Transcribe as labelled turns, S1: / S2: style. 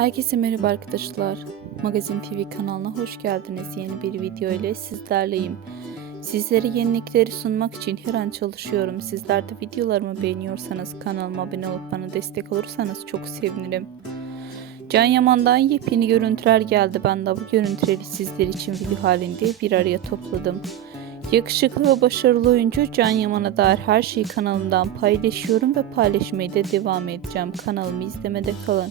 S1: Herkese merhaba arkadaşlar. Magazin TV kanalına hoş geldiniz. Yeni bir video ile sizlerleyim. Sizlere yenilikleri sunmak için her an çalışıyorum. Sizler de videolarımı beğeniyorsanız kanalıma abone olup bana destek olursanız çok sevinirim. Can Yaman'dan yepyeni görüntüler geldi. Ben de bu görüntüleri sizler için video halinde bir araya topladım. Yakışıklı ve başarılı oyuncu Can Yaman'a dair her şeyi kanalımdan paylaşıyorum ve paylaşmaya da de devam edeceğim. Kanalımı izlemede kalın.